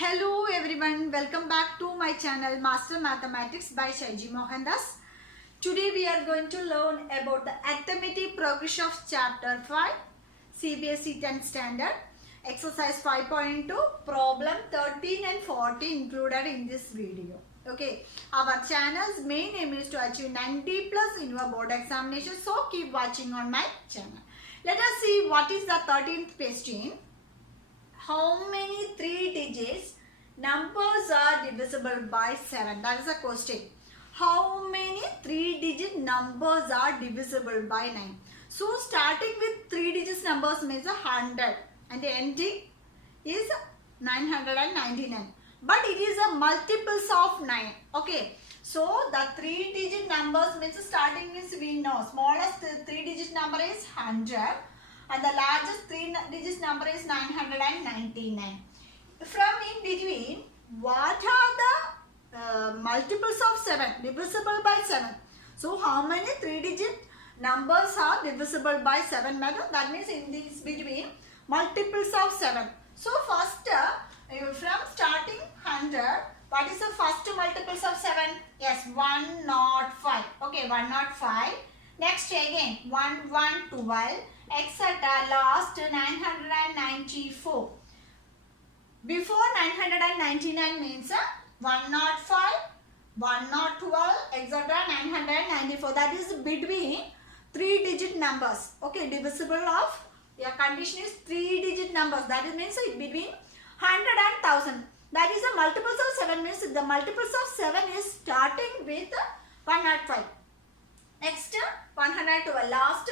Hello everyone, welcome back to my channel Master Mathematics by Shaiji Mohandas. Today we are going to learn about the arithmetic progression of chapter 5 CBSE 10th standard exercise 5.2 problem 13 and 14 included in this video. Okay, our channel's main aim is to achieve 90 plus in your board examination, so keep watching on my channel. Let us see what is the 13th question. How many 3 digits numbers are divisible by 7? That is a question. How many 3 digit numbers are divisible by 9? So starting with 3 digits numbers means 100 and ending is 999. But it is a multiples of 9. Okay. So the 3 digit numbers means starting means we know smallest 3 digit number is 100. And the largest 3 digits number is 999. From in between, what are the multiples of 7? Divisible by 7. So, how many 3 digit numbers are divisible by 7? That means in this between multiples of 7. So, first from starting 100, what is the first multiples of 7? Yes, 105. Okay, 105. Next again, 1112. Etc. Last 994. Before 999 means 105, 112, etc. 994. That is between 3 digit numbers. Okay, divisible of your condition is 3 digit numbers. That means between 100 and 1000. That is the multiples of 7 means the multiples of 7 is starting with 105. Next 112. Last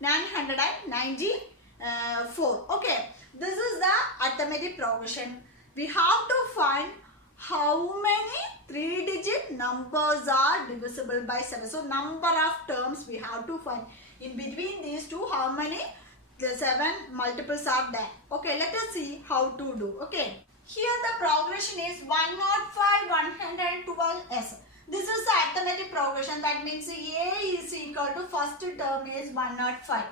994. Okay, this is the arithmetic progression. We have to find how many 3 digit numbers are divisible by 7. So number of terms we have to find. In between these two, how many the 7 multiples are there. Okay, let us see how to do. Okay, here the progression is 105, 112s. This is the arithmetic progression. That means A is equal to first term is 105.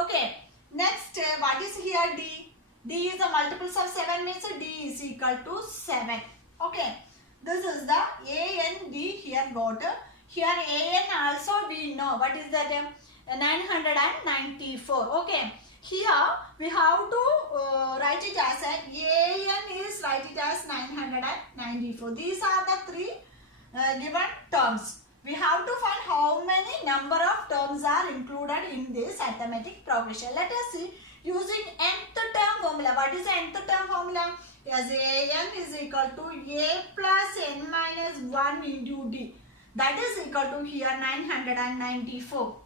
Okay. Next, what is here D? D is the multiples of 7 means D is equal to 7. Okay. This is the A and D here got. Here A and also we know what is that 994. Okay. Here we have to write it as A and is write it as 994. These are the three given terms. We have to find how many number of terms are included in this arithmetic progression. Let us see using nth term formula. What is the nth term formula? Yes, an is equal to a plus n minus 1 into d. That is equal to here 994.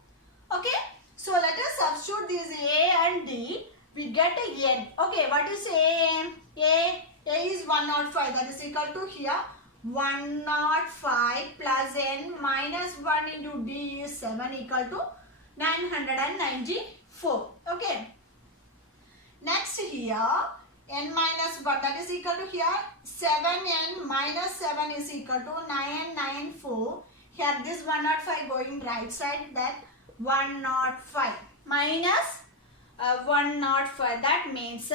Okay. So let us substitute these a and d. We get a n. Okay. What is a? A is 105. That is equal to here 105 plus n minus 1 into d is 7 equal to 994. Okay. Next here n minus 1 that is equal to here 7n minus 7 is equal to 994. Here this 105 going right side, that 105 minus 105. That means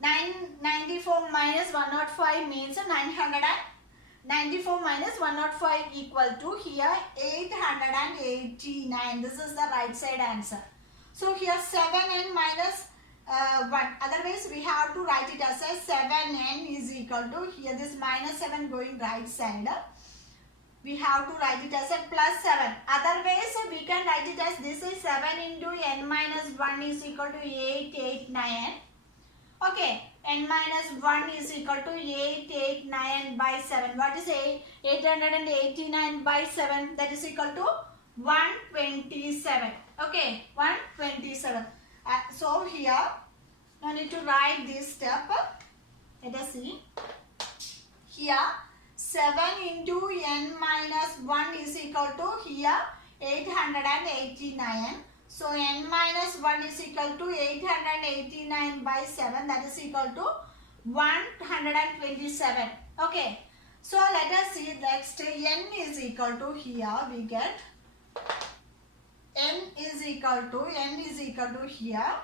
994 minus 105 means 994 minus 105 equal to here 889. This is the right side answer. So here 7n minus 1. Otherwise we have to write it as a 7n is equal to here this minus 7 going right side. We have to write it as a plus 7. Otherwise we can write it as this is 7 into n minus 1 is equal to 889. Okay, n minus 1 is equal to 889 by 7. What is 889 by 7? That is equal to 127. Okay, 127. So here, I need to write this step. Let us see. Here, 7 into n minus 1 is equal to here 889. So n minus 1 is equal to 889 by 7. That is equal to 127. Okay. So let us see next. N is equal to here we get n is equal to here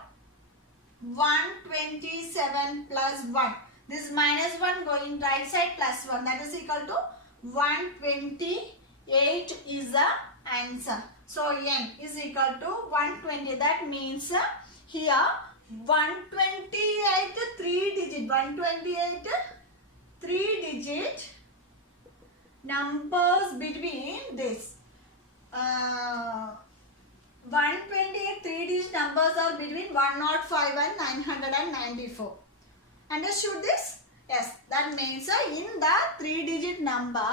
127 plus 1. This minus 1 going right side plus 1. That is equal to 128 is the answer. So n is equal to 120. That means here 128 3 digit. 128 3 digit numbers between this. 128 3 digit numbers are between 105 and 994. Understood this? Yes. That means in the 3 digit number,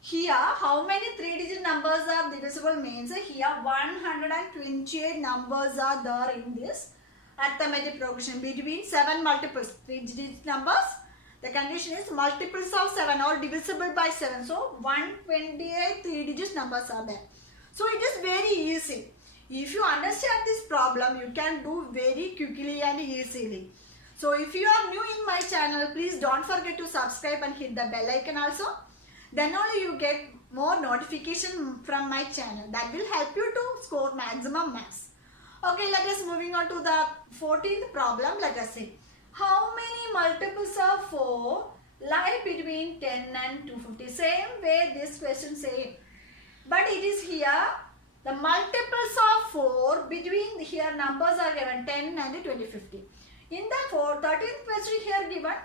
here how many 3 digit numbers are divisible means here 128 numbers are there in this arithmetic progression between 7 multiples. 3 digit numbers, the condition is multiples of 7 or divisible by 7. So 128 3 digit numbers are there. So it is very easy. If you understand this problem, you can do very quickly and easily. So if you are new in my channel, please don't forget to subscribe and hit the bell icon also. Then only you get more notification from my channel. That will help you to score maximum marks. Okay, let us moving on to the 14th problem. Let us see. How many multiples of 4 lie between 10 and 250? Same way this question say. But it is here the multiples of 4 between here numbers are given 10 and 2050. In the 13th question here given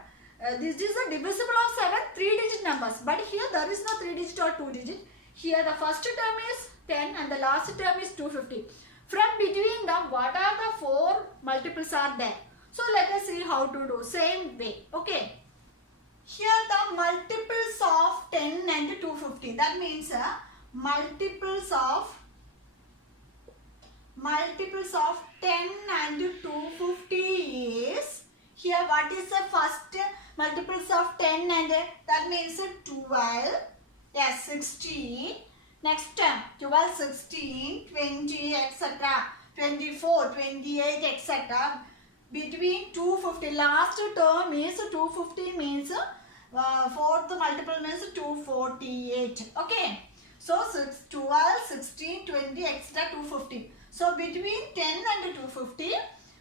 this is a divisible of 7 3 digit numbers. But here there is no 3 digit or 2 digit. Here the first term is 10 and the last term is 250. From between them what are the 4 multiples are there? So let us see how to do same way. Okay. Here the multiples of 10 and 250. That means multiples of 10 and 250 is here what is the first multiples of 10 and that means 12, yes 16, next term 12, 16, 20 etc. 24, 28 etc. Between 250 last term is 250 means fourth multiple means 248. Okay. So 12, 16, 20 etc. 250. So between 10 and 250,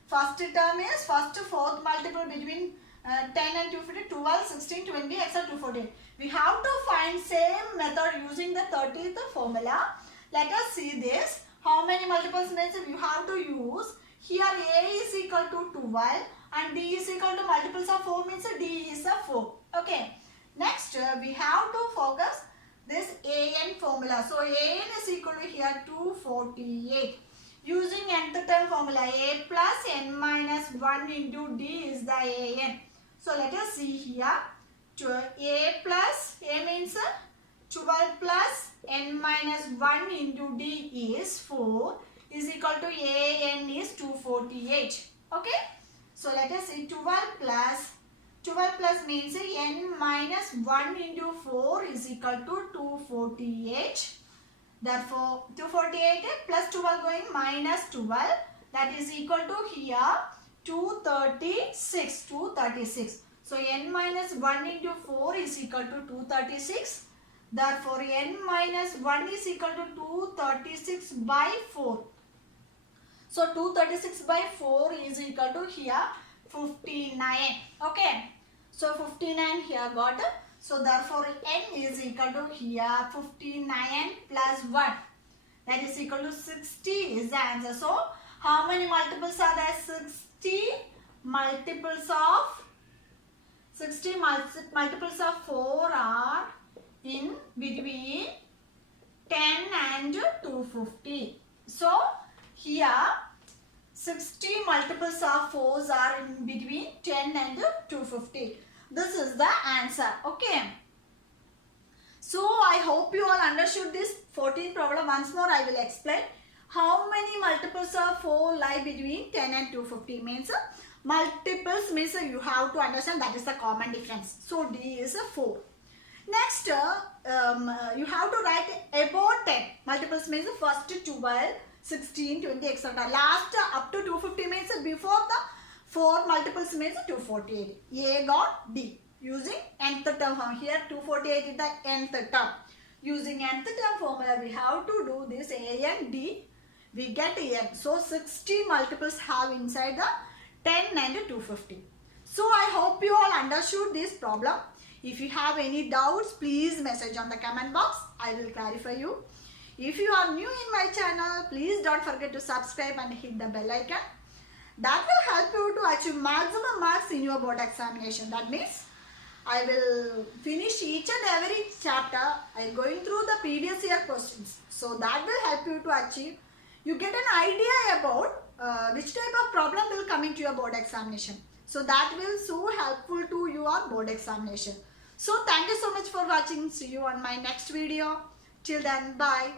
first term is first fourth multiple between 10 and 250, 12, 16, 20 etc. 248. We have to find same method using the 30th formula. Let us see this. How many multiples means you have to use. Here A is equal to 12 and D is equal to multiples of 4 means D is a 4. Okay. Next we have to focus this AN formula. So AN is equal to here 248. Using nth term formula A plus n minus 1 into D is the AN. So let us see here. A plus A means 12 plus n minus 1 into D is 4 is equal to AN is 248. Okay. So let us see 12 plus means n minus 1 into 4 is equal to 248. Therefore 248 plus 12 going minus 12, that is equal to here 236. So n minus 1 into 4 is equal to 236. Therefore n minus 1 is equal to 236 by 4. So 236 by 4 is equal to here 59. Okay. So 59 here got. So therefore n is equal to here 59 plus 1. That is equal to 60 is the answer. So how many multiples are there? 60 multiples of 4 are in between 10 and 250. So here 60 multiples of 4s are in between 10 and 250. This is the answer. Okay. So I hope you all understood this 14th problem. Once more I will explain. How many multiples of 4 lie between 10 and 250 means multiples means you have to understand that is the common difference. So D is 4. Next you have to write about 10. Multiples means first 12, 16, 20 etc. Last up to 250 means before the 4 multiples means 248. A got D. Using nth term formula. Here 248 is the nth term. Using nth term formula we have to do this A and D. We get n. So 60 multiples have inside the 10 and 250. So I hope you all understood this problem. If you have any doubts, please message on the comment box. I will clarify you. If you are new in my channel, please don't forget to subscribe and hit the bell icon. That will help you to achieve maximum marks in your board examination. That means I will finish each and every chapter. I am going through the previous year questions. So that will help you to achieve. You get an idea about which type of problem will come into your board examination. So that will so helpful to your board examination. So thank you so much for watching. See you on my next video. Till then, bye.